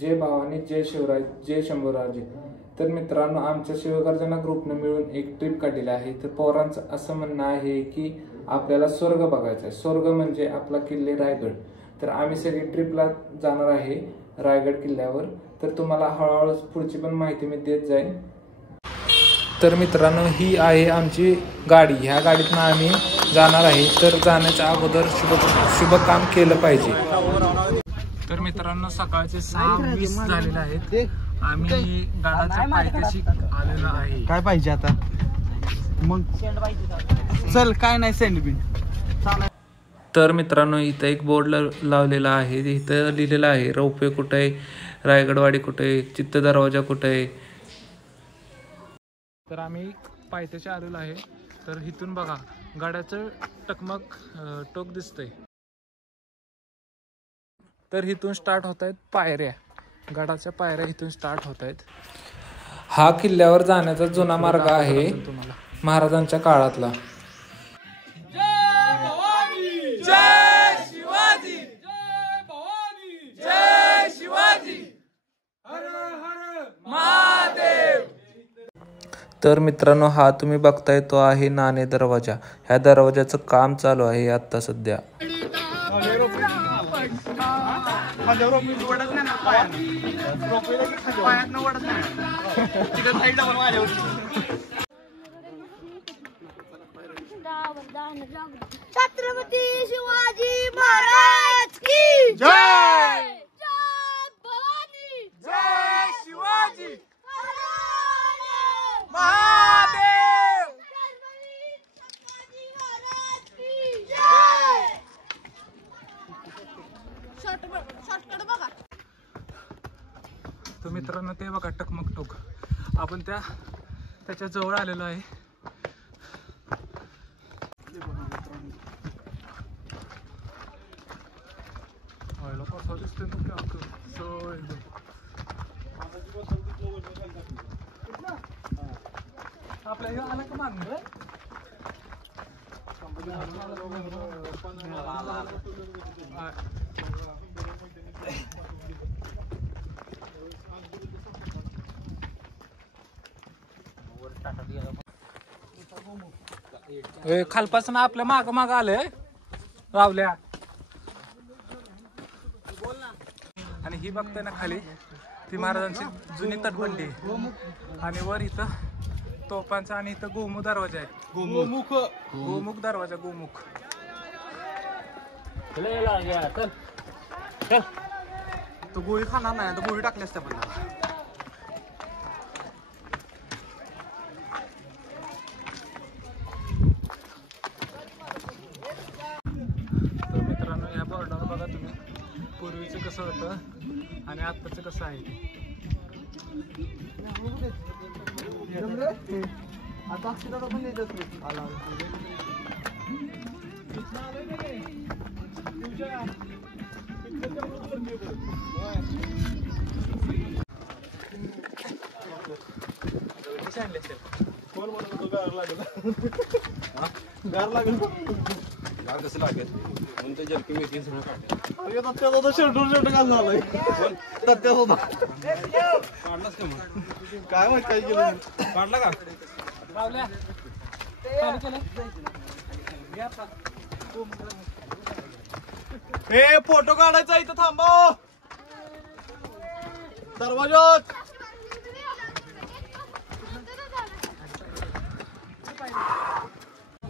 जय भवानी, जय शिवराज, जय शंभूराजे. तर मित्रांनो, आमच्या शिवगर्जना ग्रुपने मिळून एक ट्रिप काढलेली आहे. तर पोरांचं असं म्हणणं आहे की आपल्याला स्वर्ग बघायचा आहे. स्वर्ग म्हणजे आपला किल्ले रायगड. तर आम्ही सगळी ट्रिपला जाणार आहे रायगड किल्ल्यावर. तर तुम्हाला हळूहळू पुढची पण माहिती मी देत जाईन. तर मित्रांनो, ही आहे आमची गाडी. ह्या गाडीतनं आम्ही जाणार आहे. तर जाण्याच्या अगोदर शुभ काम केलं पाहिजे. तर मित्रांनो, सकाळचे 6:20 झालेले आहेत. आम्ही गडाच्या पायथ्याशी आलेलो आहे. काय पाहिजे आता मग? चल, काय नाही सँडविच. तर मित्रांनो, इथं एक बोर्ड लावलेला आहे. इथं लिहिलेलं आहे रौप्य कुठे आहे, रायगडवाडी कुठे आहे, चित्त दरवाजा कुठे आहे. तर आम्ही पायथ्याशी आलेलो आहे. तर इथून बघा गडाचं टकमक टोक दिसतंय. तर इथून स्टार्ट होत आहेत पायऱ्या. गडाच्या पायऱ्या इथून स्टार्ट होत आहेत. हा किल्ल्यावर जाण्याचा जुना मार्ग आहे महाराजांच्या काळातला. तर मित्रांनो, हा तुम्ही बघताय तो आहे नाणे दरवाजा. ह्या दरवाजाचं काम चालू आहे आता सध्या. छत्रपती शिवाजी महाराज की जय. जय भवानी, जय शिवाजी महादेव. छत्रपती महाराज की जय. शॉर्टकट बघा. तर मित्रांनो, ते बघा टकमक टोक. आपण त्याच्या जवळ आलेलो आहे. आपल्या हे आला का मागणं खालपासून आपल्या माग माग आलंय रावल्या. आणि ही बघताय ना खाली, ती महाराजांची जुनी तटबंदी आहे. आणि वर इथं तोफांचा आणि इथं गोमुख दरवाजा आहे. गोमुख दरवाजा, गोमुख. तो गोळी खाणार नाही, तर गोळी टाकली असते पण. तर मित्रांनो, या बोर्डावर बघा तुम्ही पूर्वीचं कसं होतं आणि आत्ताचं कसं आहे. आता पण येतच आला. गार लागेल. गार कसं लागेल म्हणून ते जर्की मेकिंग सगळं काढलं. त्याचा शर्ट घालून आलाय. त्याचा काढलाच का मग? काय माहित काय केलं. काढला का? हे फोटो काढायचा इथं थांबा दरवाजात.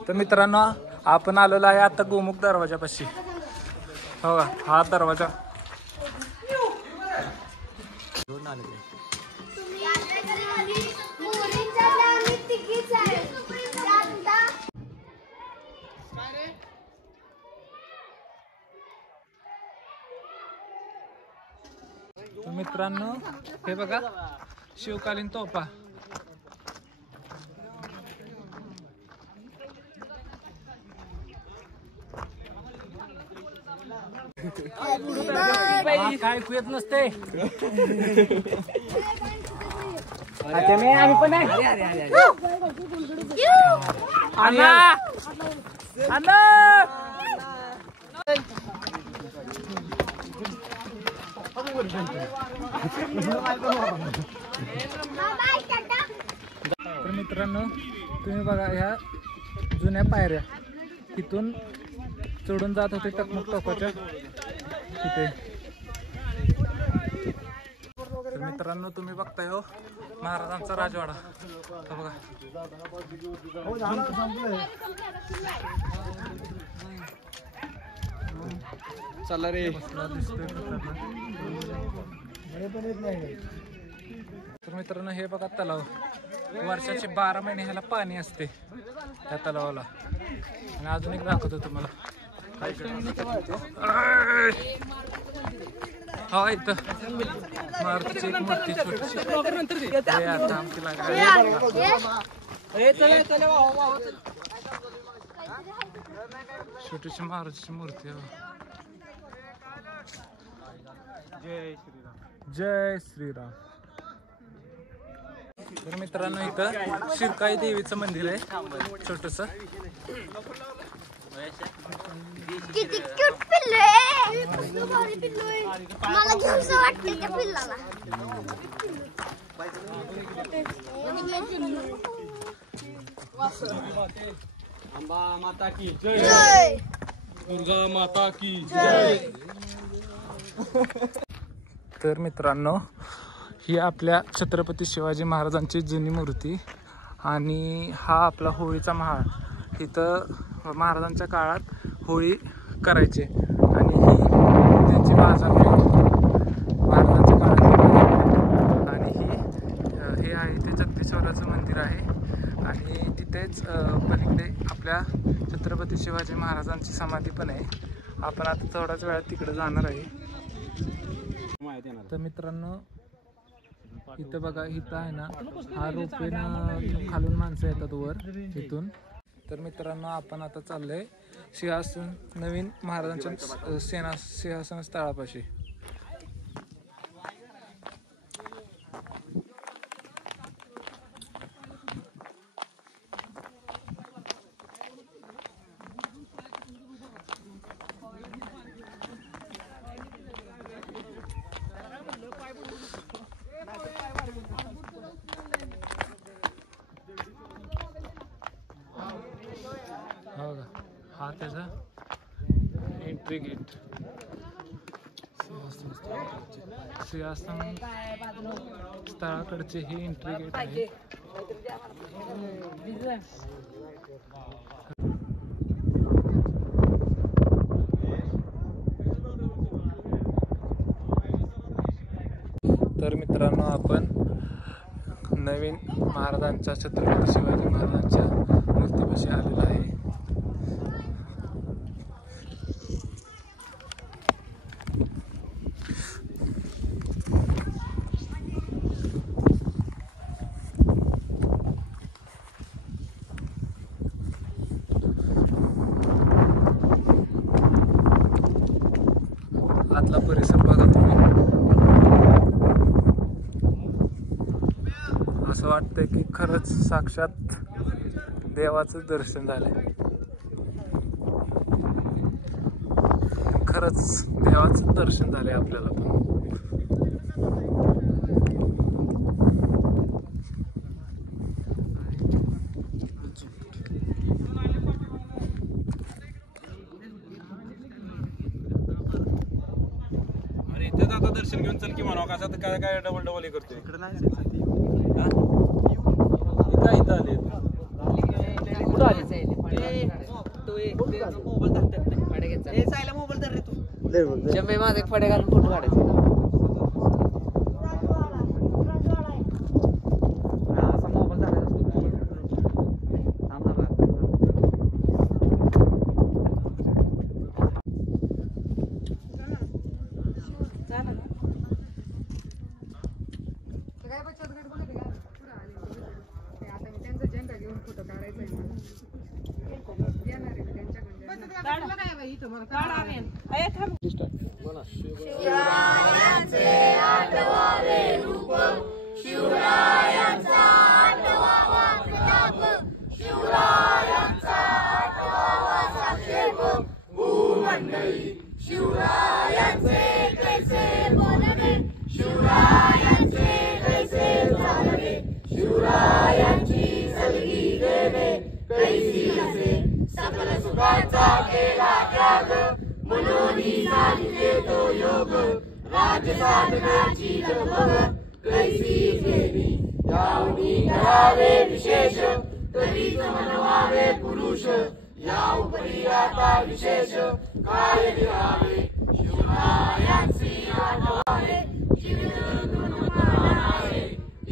तर मित्रांनो, आपण आलेलो आहे आता गोमुख दरवाजापाशी. हो का, हा दरवाजा. तर मित्रांनो, हे बघा शिवकालीन तोफा. काय कुयत नसते. आम्ही पण तर मित्रांनो तुम्ही बघा ह्या जुन्या पायऱ्या इथून चढून जात होते टकमक टोकाच्या तिथे. तर मित्रांनो तुम्ही बघताय हो महाराजांचा राजवाडा. बघा चला रे. तर मित्रांनो हे बघा तलाव. वर्षाचे 12 महिने ह्याला पाणी असते त्या तलावाला. आणि अजून एक दाखवतो तुम्हाला. हा इथं मारुतीची एक मूर्ती छोटीशी. आता आमची छोटीशी मारुतीची मूर्ती. जय श्रीराम. तर मित्रांनो इथं शिरकाई देवीचं मंदिर आहे छोटस. किती क्यूट पिल्लू आहे. मला घेऊन वाटते त्या पिल्लाला. अंबा माता की जय. दुर्गा माता की जय. तर मित्रांनो ही आपल्या छत्रपती शिवाजी महाराजांची जुनी मूर्ती. आणि हा आपला होळीचा महाल. इथं महाराजांच्या काळात होळी करायचे. आणि ही त्यांची महाराजांच्या काळात. आणि हे आहे ते जगदीश्वराचं मंदिर आहे. आणि तिथेच पलीकडे आपल्या छत्रपती शिवाजी महाराजांची समाधी पण आहे. आपण आता थोड्याच वेळात तिकडे जाणार आहे. तर मित्रांनो इथं बघा इथं आहे ना हा रोपवेनं खालून माणसं येतात वर इथून. तर मित्रांनो आपण आता चाललोय सिंहासन नवीन महाराजांच्या सिंहासन स्थळापाशी. हा त्याचा एंट्री गेट. सिंहासन स्थळाकडचे हे एंट्री गेट आहे. तर मित्रांनो आपण नवीन महाराजांच्या छत्रपती शिवाजी महाराजांच्या मूर्तीपाशी आलेलो आहे. आतला परिसर बघा तुम्ही. असं वाटतंय की खरंच साक्षात देवाचं दर्शन झालंय. खरंच देवाचं दर्शन झालंय आपल्याला पण. इथेच आता दर्शन घेऊन चल की म्हणा. कसं तर काय काय डबल हे करतोय. इकडे नाही इथं आले. कुठं आले मोबाईल धर रे तू. जम्मे माझे फडे घालून फोटो काढायचे. असा मोबाईल धरायचा काय बचत गट बघते का पुढे आले आता मी त्यांचा झेंडा घेऊन फोटो काढायचा आहे. येणार आहे त्यांच्याकडे. काढलं काय बाई इथं मला काढा रे. शिवरायांचे आठवावे रूप. शिवरायांचा आठवावा प्रताप. शिवरायांचा आठवावा साक्षेप. भूमंडळी शिवरायांचे कैसे बोलणे. साधनाची लगबग कैसी फेरी यावनी करावे विशेष तरीच मनवावे पुरुष या उपरी आता विशेष काय लिहावे शिवरायांचे आठवावे जीवन गुणगानावे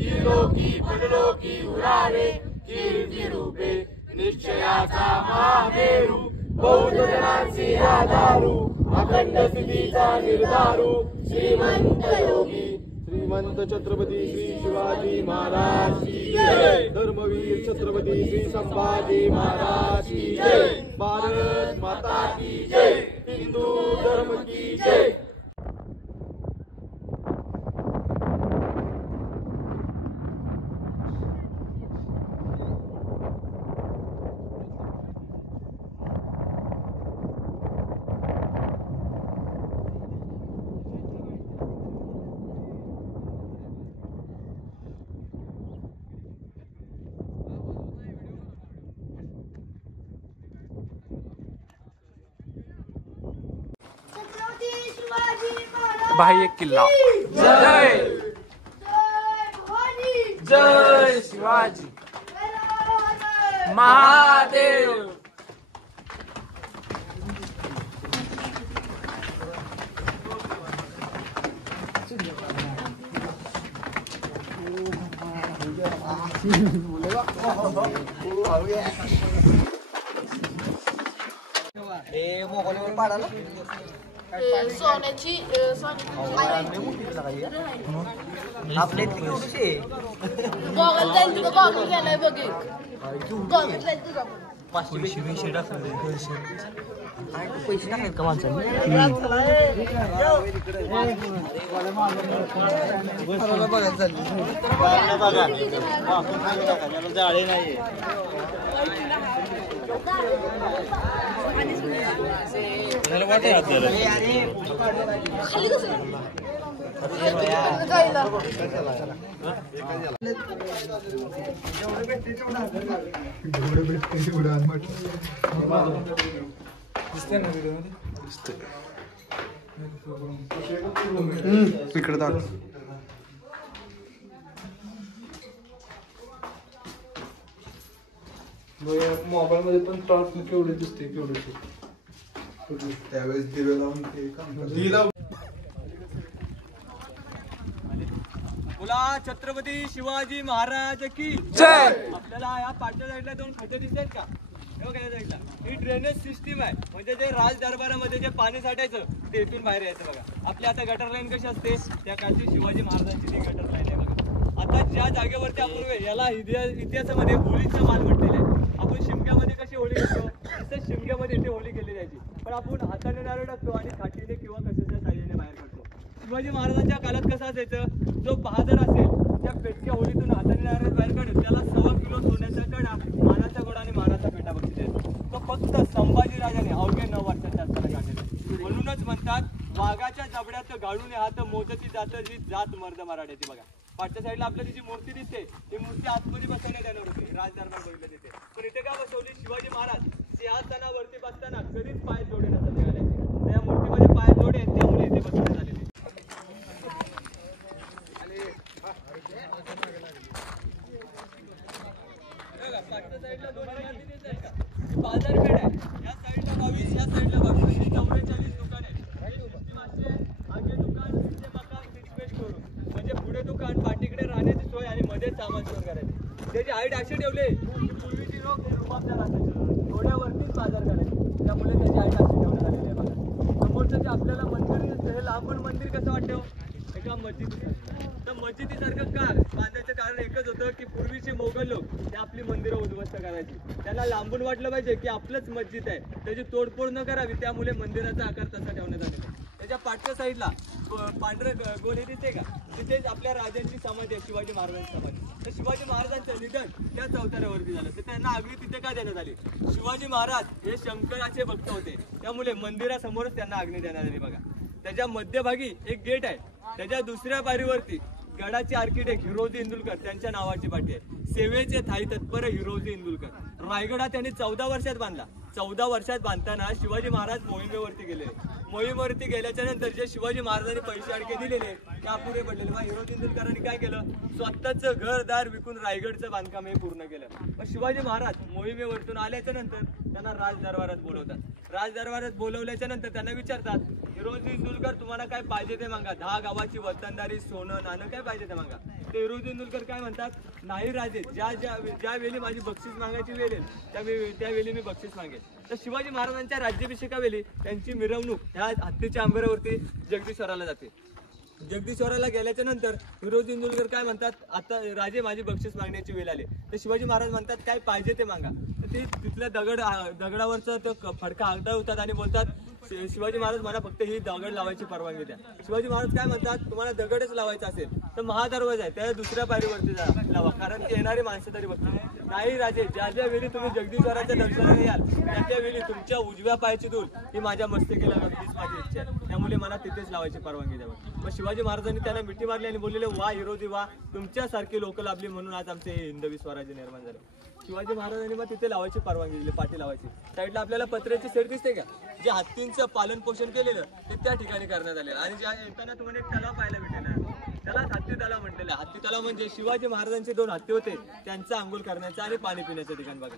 इलोकी परलोकी उरावे कीर्ती रूपे निश्चयाचा महामेरू बौद्ध जनांचे आधारू अखंड स्थितीचा निर्धारू श्रीमंत योगी श्रीमंत छत्रपती श्री शिवाजी महाराज की जय धर्मवीर छत्रपती श्री संभाजी महाराज की जय भारत माता की जय हिंदू धर्म की जय। बाह्य किल्ला जय जय शिवाजी महादेव। सोन्याची आपले थोडीशी गॉगल जाईल तुझं गॉगल गेलाय बघ गॉगल जाईल तुझा पैसे टाकलेत का माणसाने जाळे नाही खाली कसं जायला दिसतंय ना व्हिडिओमध्ये इकडे दाखव मोबाईल मध्ये पण टॉर्च केवढे दिसते केवढे त्यावेळेस दिवे लावून ते काम बोला छत्रपती शिवाजी महाराज की जय। आपल्याला या पाठच्या साईडला दोन खड्डे दिसतात का या साईडला ही ड्रेनेज सिस्टीम आहे म्हणजे जे राज दरबारामध्ये जे पाणी साठायचं ते इथून बाहेर यायचं बघा। आपली आता गटर लाईन कशी असते त्या काळची शिवाजी महाराजांची ती गटर लाईन आहे बघा। आता ज्या जागेवरती आपण याला इतिहासामध्ये होळीचा मान म्हटलेला आहे। आपण शिमग्यामध्ये कशी होळी खेळतो तसंच शिमग्यामध्ये इथे होळी खेळली जायची पण आपण हाताने नारळ टाकतो आणि काठीने किंवा कशाच्या साह्याने बाहेर काढतो। शिवाजी महाराजांच्या काळात कसं असायचं जो बहादर असेल त्या पेटक्या होळीतून हाताने नारळ बाहेर काढत त्याला 1.25 किलो सोन्याचा कडा मानाचा गोडा आणि मानाचा पेटा बक्षीस द्यायचा। तो फक्त संभाजीराजाने अवघ्या 9 वर्षाच्या असताना काढलेला म्हणूनच म्हणतात वाघाच्या जबड्यात गाडून हात मोजती जात जी जात मर्द मराठ्याची बघा। पाठच्या साईडला आपल्याला जी मूर्ती दिसते ती मूर्ती आतमध्ये बसवण्यात येणार होती राजदरबार बघितलं तिथे पण इथे काय बसवली शिवाजी महाराज सिंहासनावरती बसताना कधीच पाय जोडे नसतात घालायचे त्या मूर्तीमध्ये पाय जोडे त्यामुळे इथे बसवण्यात आलेले। पाठच्या साईडला दोन इमारती दिसत आहेत का बाजारपेठ आहे या साईडला 22 या साईडला 44 दुकान आहेत आगे दुकान तिथे मकान रिक्वेस्ट करू म्हणजे पुढे दुकान पाठीकडे राहण्याची सोय आणि मध्ये सामान स्टोर करायचे। त्याची हाईट अशी ठेवले की पूर्वीची लोक रुबाबदार असायचे थोड्यावरतीच बाजार करायचे त्यामुळे त्याची हाईट अशी ठेवण्यात आलेली आहे बघा। समोरचं जे आपल्याला मंदिर दिसतं हे लांबून मंदिर कसं वाटतं एका मस्जिदीसारखं तर मस्जिदीसारखं का बांधायचं कारण एकच होतं की पूर्वीचे मोगल लोक ते आपली मंदिरं उद्ध्वस्त करायची त्यांना लांबून वाटलं पाहिजे की आपलंच मस्जिद आहे त्याची तोडफोड न करावी त्यामुळे मंदिराचा आकार तसा ठेवण्यात आलेला आहे। त्याच्या पाठच्या साईडला पांढरं गोल हे दिसते का तिथेच आपल्या राजांची समाधी आहे शिवाजी महाराजांची समाधी तर शिवाजी महाराजांचं निधन त्या चौथऱ्यावरती झालं तर त्यांना आगळी तिथे का देण्यात आली शिवाजी महाराज हे शंकराचे भक्त होते त्यामुळे मंदिरासमोरच त्यांना आग्नी देण्यात आली बघा। त्याच्या मध्यभागी एक गेट आहे त्याच्या दुसऱ्या बारीवरती गडाचे आर्किटेक्ट हिरोजी इंदुलकर त्यांच्या नावाची पाठी आहे. सेवेचे थाई तत्पर हिरोजी इंदुलकर. रायगड हा त्यांनी 14 वर्षात बांधला. 14 वर्षात बांधताना शिवाजी महाराज मोहिमेवरती गेले. मोहिमेवरती गेल्याच्या नंतर जे शिवाजी महाराजांनी पैसे आणखी दिलेले ते अपुरे पडलेले. मग हिरोजी इंदुलकरांनी काय केलं, स्वतःचं घरदार विकून रायगडचं बांधकाम हे पूर्ण केलं. मग शिवाजी महाराज मोहिमेवरतून आल्याच्या नंतर त्यांना राज दरबारात बोलवतात. राज दरबारात बोलवल्याच्या नंतर त्यांना विचारतात, हिरोजी इंदुलकर तुम्हाला काय पाहिजे ते मागा, 10 गावाची वतनदारी, सोनं नाणं काय पाहिजे ते मागा. ते हिरोजी इंदुलकर काय म्हणतात, नाही राजे, ज्या वेळी माझी बक्षीस मागायची वेळ येईल त्यावेळी मी बक्षीस मागेल. तर शिवाजी महाराजांच्या राज्याभिषेकावेळी त्यांची मिरवणूक ह्या हत्तीच्या अंबारावरती जगदीश्वराला जाते. जगदीश्वराला गेल्याच्या नंतर हिरोजी इंदुलकर काय म्हणतात, आता राजे माझी बक्षीस मागण्याची वेळ आली. तर शिवाजी महाराज म्हणतात काय पाहिजे ते मागा. तर ते तिथल्या दगडावरचा तो फडका हलवतात आणि बोलतात, शिवाजी महाराज मला फक्त ही दगड लावायची परवानगी द्या. शिवाजी महाराज काय म्हणतात, तुम्हाला दगडच लावायचा असेल तर महादरवाजा आहे त्या दुसऱ्या पायरीवरती लावा, कारण की येणारी माणसं तरी बघतील. नाही राजे, ज्या वेळी तुम्ही जगदीश्वराच्या दर्शनाला याल त्या वेळी तुमच्या उजव्या पायाची धूळ ही माझ्या मस्तकीला लागलीच माझी इच्छा आहे, त्यामुळे मला तिथेच लावायची परवानगी द्यावी. मग शिवाजी महाराजांनी त्यांना मिठी मारली आणि बोललेले, वा हिरोजी वा, तुमच्यासारखी लोक लाभली म्हणून आज आमचे हे हिंदवी स्वराज्य निर्माण झाले. शिवाजी महाराजांनी मग तिथे लावायची परवानगी दिली, पाठी लावायची. साईडला आपल्याला पत्र्याची शेड दिसते का, जे हत्तींचं पालन पोषण केलेलं ते त्या ठिकाणी करण्यात आलेलं. आणि ज्या येताना तुम्हाला एक तलाव पाहायला भेटेल, त्यालाच हत्ती तलाव म्हटलेलं आहे. हत्ती तलाव म्हणजे शिवाजी महाराजांचे 2 हत्ती होते, त्यांचा आंघोळ करण्याचं आणि पाणी पिण्याचं ठिकाण. बघा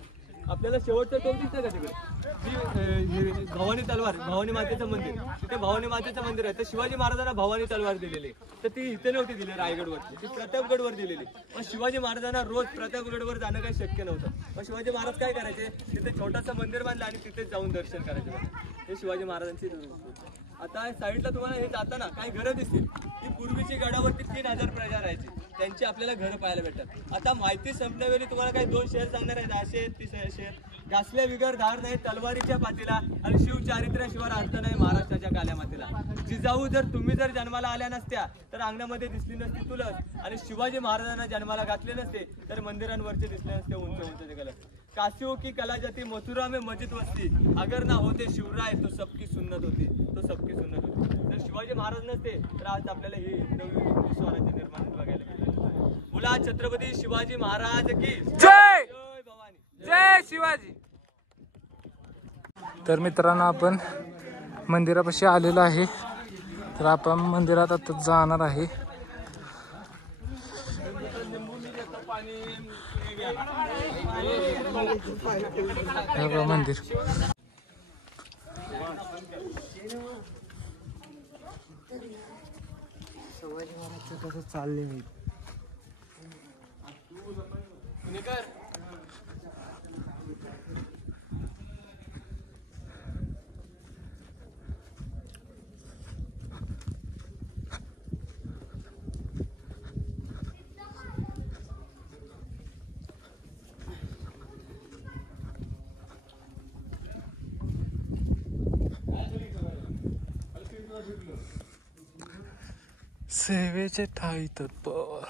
आपल्याला शेवटचं टोक दिसतं का तिकडे, जी भवानी तलवार, भवानी मातेचं मंदिर, तिथे भवानी मातेचं मंदिर आहे. तर शिवाजी महाराजांना भवानी तलवार दिलेली, तर ती इथे नव्हती दिली रायगडवरती, ती प्रतापगडवर दिलेली. मग शिवाजी महाराजांना रोज प्रतापगडवर जाणं काही शक्य नव्हतं. मग शिवाजी महाराज काय करायचे, तिथे छोटंसं मंदिर बांधलं आणि तिथे जाऊन दर्शन करायचे. हे शिवाजी महाराजांची. आता साईडला तुम्हाला हे जाताना काही घरं दिसतील, ती पूर्वीची गडावरती 3000 प्रजा राहायची, त्यांची आपल्याला घरं पाहायला भेटतात. आता माहिती संपल्यावेळी तुम्हाला काही 2 शहर सांगणार आहेत, 10 शहर. घासल्या बिगर धार नाही तलवारीच्या पातीला आणि शिवचारित्र्याशिवाय अर्थ नाही महाराष्ट्राच्या काल्या मातीला. जिजाऊ तुम्ही जर जन्माला आल्या नसत्या तर अंगणामध्ये दिसली नसती तुलस, आणि शिवाजी महाराजांना जन्माला घातले नसते तर मंदिरांवरचे दिसले नसते उंच उंच कलश. काशियों की कला जाती मथुरा में मस्जिद वस्ती, अगर ना होते शिवराय तो सबकी सुन्नत होती, जर शिवाजी महाराज नसते तर आज आपल्याला हे हिंदवी स्वराज्य निर्माण बघायला मिळालं. बोला छत्रपती शिवाजी महाराज की जय. जय भवानी, जय शिवाजी. तर मित्रांनो, आपण मंदिरापाशी आलेलो आहे, तर आपण मंदिरात आता जाणार आहे. मंदिर शिवाजी महाराजचं कसं चाललंय सेवेचे ठाई तत्पर.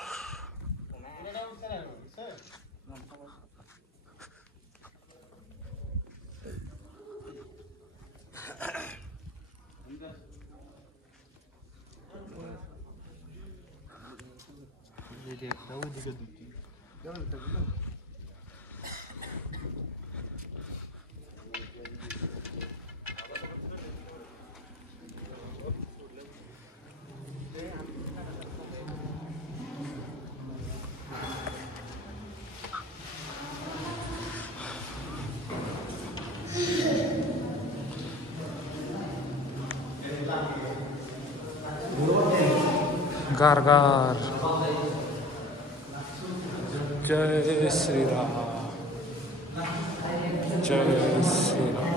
गारगार. जय श्रीराम, जय श्रीराम.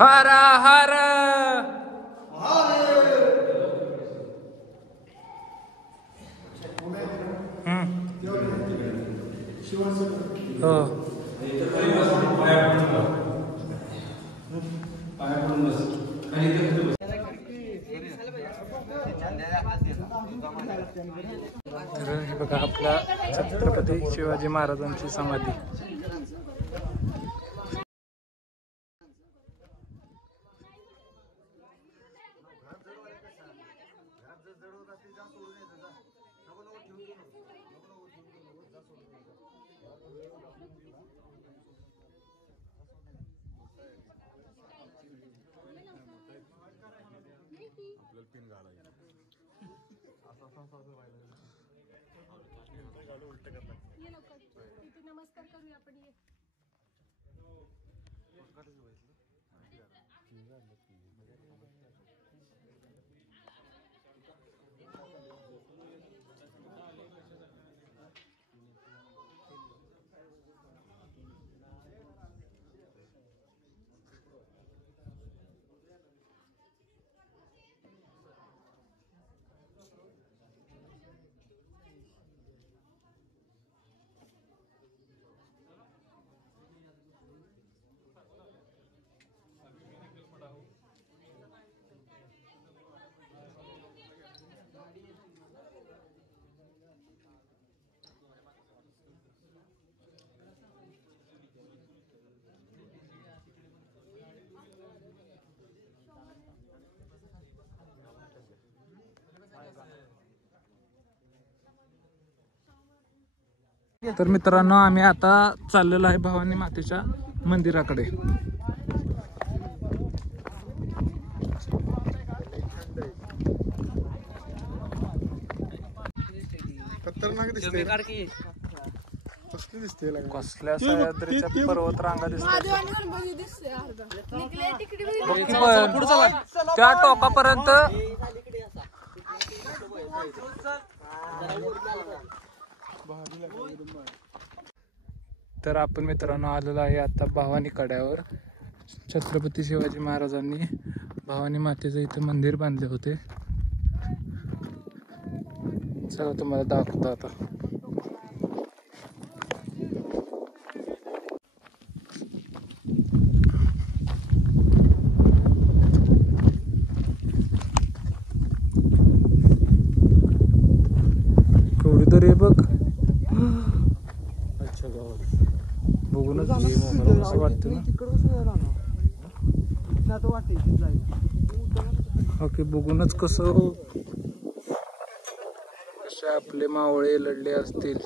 हर हर हो तर हे बघा आपल्या छत्रपती शिवाजी महाराजांची समाधी. नमस्कार करूया आपण. तर मित्रांनो आम्ही आता चाललेलो आहे भवानी मातेच्या मंदिराकडे. खतरनाक दिसते. कसली दिसते कसल्या सह्याद्रीच्या पर्वत रांगा दिसतात त्या टोकापर्यंत. तर आपण मित्रांनो आलेलो आहे आता भवानी कड्यावर. छत्रपती शिवाजी महाराजांनी भवानी मातेचं इथे मंदिर बांधले होते. चला तुम्हाला दाखवतो आता. केवढी तरी बघ. बघूनच असं वाटतं ना. ओके बघूनच कसं कसे आपले मावळे लढले असतील.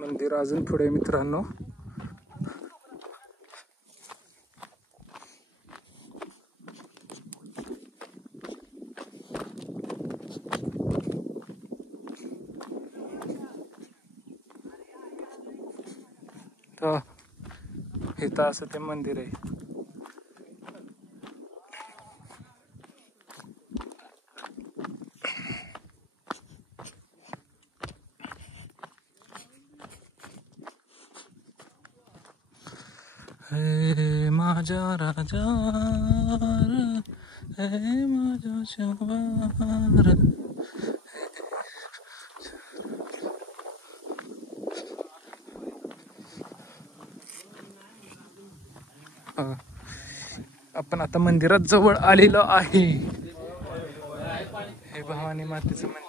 मंदिर अजून पुढे मित्रांनो. इथं असं ते मंदिर आहे. हे माझ्या राजा हे माझ्या शंभर. आपण आता मंदिरात जवळ आलेलो आहे. हे भवानी मातेचं मंदिर.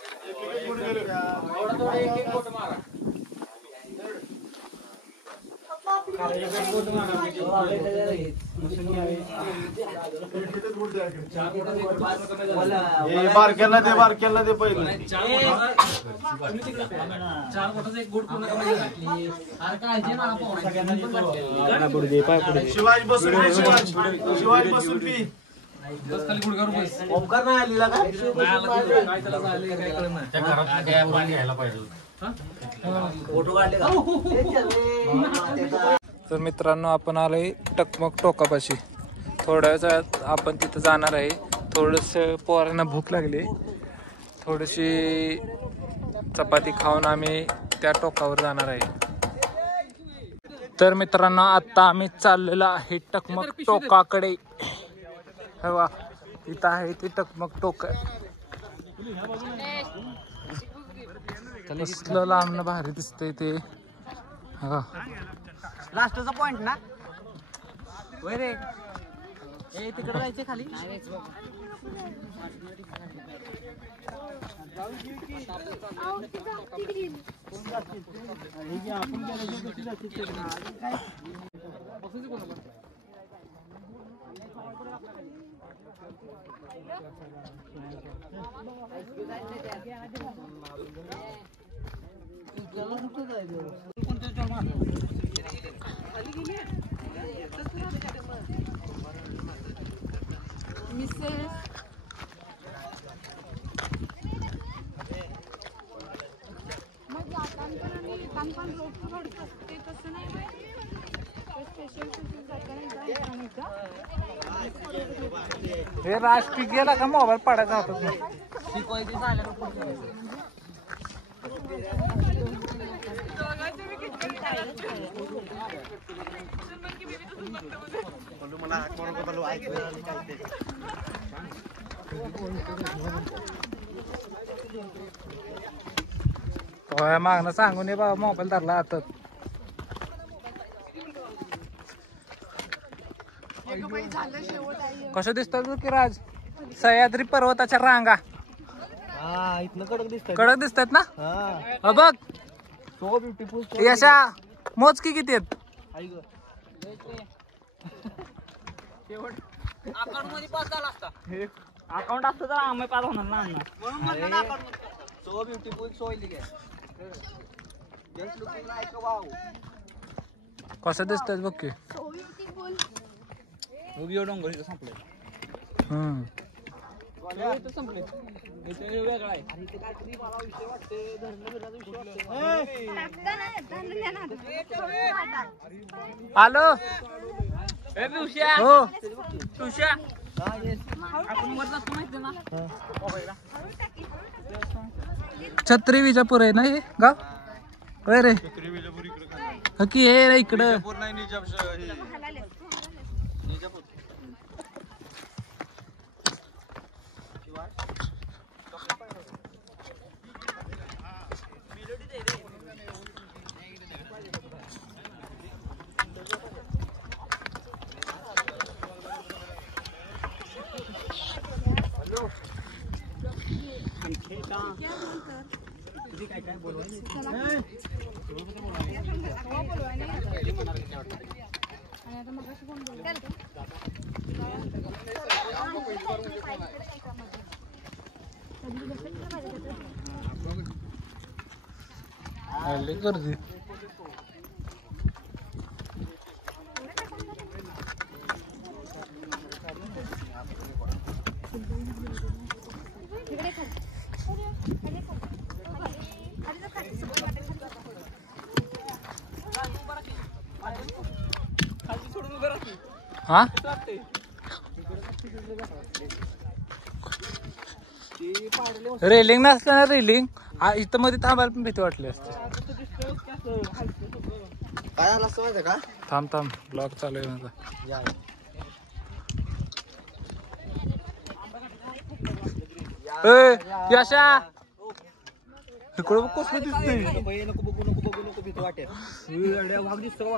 बारक्याला दे, बारक्याला दे पहिलं. शिवाजी बसून पी, शिवाजी बसून पी. ओमकार नाही आलेला का? तर मित्रांनो आपण आलोय टकमक टोकापाशी. थोड्या वेळात आपण तिथं जाणार आहे. थोडस पोरांना भूक लागली. थोडीशी चपाती खाऊन आम्ही त्या टोकावर जाणार आहे. तर मित्रांनो आता आम्ही चाललेलो आहे टकमक टोकाकडे. हवा इथं आहे ती टकमक टोक. कसलं लांबनं भारी दिसतंय ते. लास्टचा पॉइंट ना वय रे. ए तिकडे जायचे खाली. हे राष्ट्रीय गेला का मोबाईल पडायचा होता. मागणं सांगून ये बाबा मोबाईल धरला हातात. कसं दिसतात की राज सह्याद्री पर्वताच्या रांगा कडक दिसतात ना. बघ यशा मोजकी किती आहेत. अकाउंट असतं तर आम्ही पास होणार ना. So beautiful so elegant. Just looking like a wow. कसं दिसतात बघ की. डोंगर संपले. संपले वेगळा आहे. हॅलो हो छत्री विजापूर आहे ना हे गाव. होय रे की हे रे इकडं. गर्दी हा. रेलिंग नसतं ना. रेलिंग इथं मध्ये थांबायला पण भीती वाटली असते. काय झालं असं माहिती का. थांब थांब ब्लॉग चालू आहे माझा. यशा इकडं कसं दिसतंय. नको बघू भीती वाटेल. वाघ दिसतो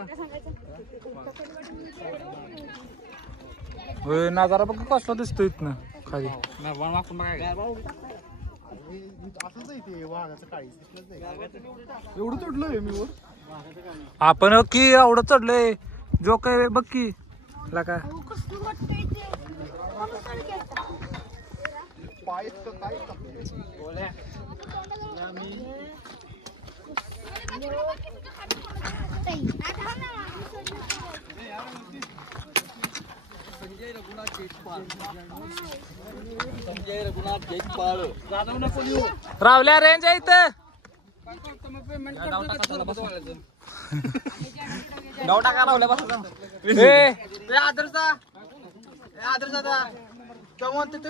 नजारा बघ कसं दिसतोय इथनं खाली. एवढं चढलोय मी वर. आपण की एवढं चढलोय. जो काय बघ की का रावल्या रेंज आहे इथं.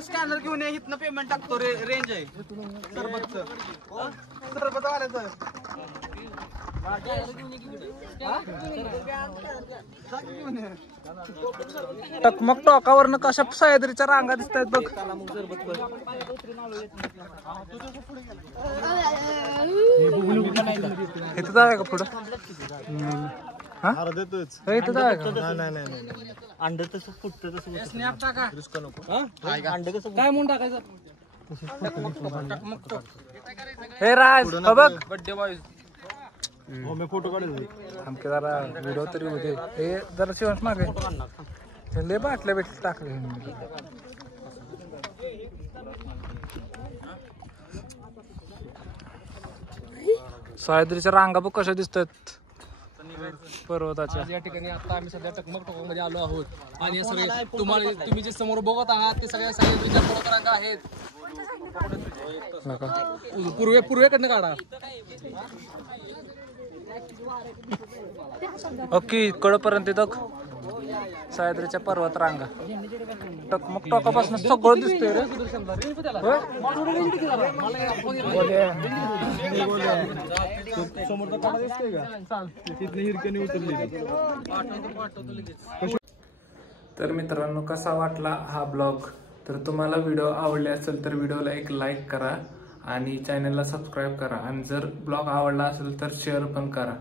स्कॅनर घेऊन इथनं पेमेंट टाकतो. रेंज आहे सरबतचं. सरबत वाल्याचं टकमक टोकावरनं कशा सह्याद्रीच्या रांगा दिसत आहेत बघ. इथं जाऊया का पुढं? इथं जाऊया का? अंडर तसं फुटतं तसं स्नॅप टाका. अंडे कसं काय म्हणून टाकायचं? हे राज हो बघ बर्थडे बॉय मी फोटो काढेल आमके जरा व्हिडिओ तरी होते. हे जरा शिवण मागे लय बाटल्या भेटले टाकले. सह्याद्रीच्या रांगा बघ कशा दिसतात पर्वताच्या. या ठिकाणी आता आम्ही सध्या टकमक टोक मध्ये आलो आहोत आणि हे सगळे तुम्ही जे समोर बघत आहात ते सगळ्या सह्याद्रीच्या पर्वतरांगा आहेत. पूर्वेकडनं काढा. ओके कडपर्यंत येतो सह्याद्रीच्या पर्वत रांगा. टकमक टोकापासून सगळं दिसतंय रे. तर मित्रांनो कसा वाटला हा ब्लॉग? तर तुम्हाला व्हिडिओ आवडले असेल तर व्हिडिओला एक लाईक करा आणि चॅनलला सबस्क्राईब करा आणि जर ब्लॉग आवडला असेल तर शेअर पण करा.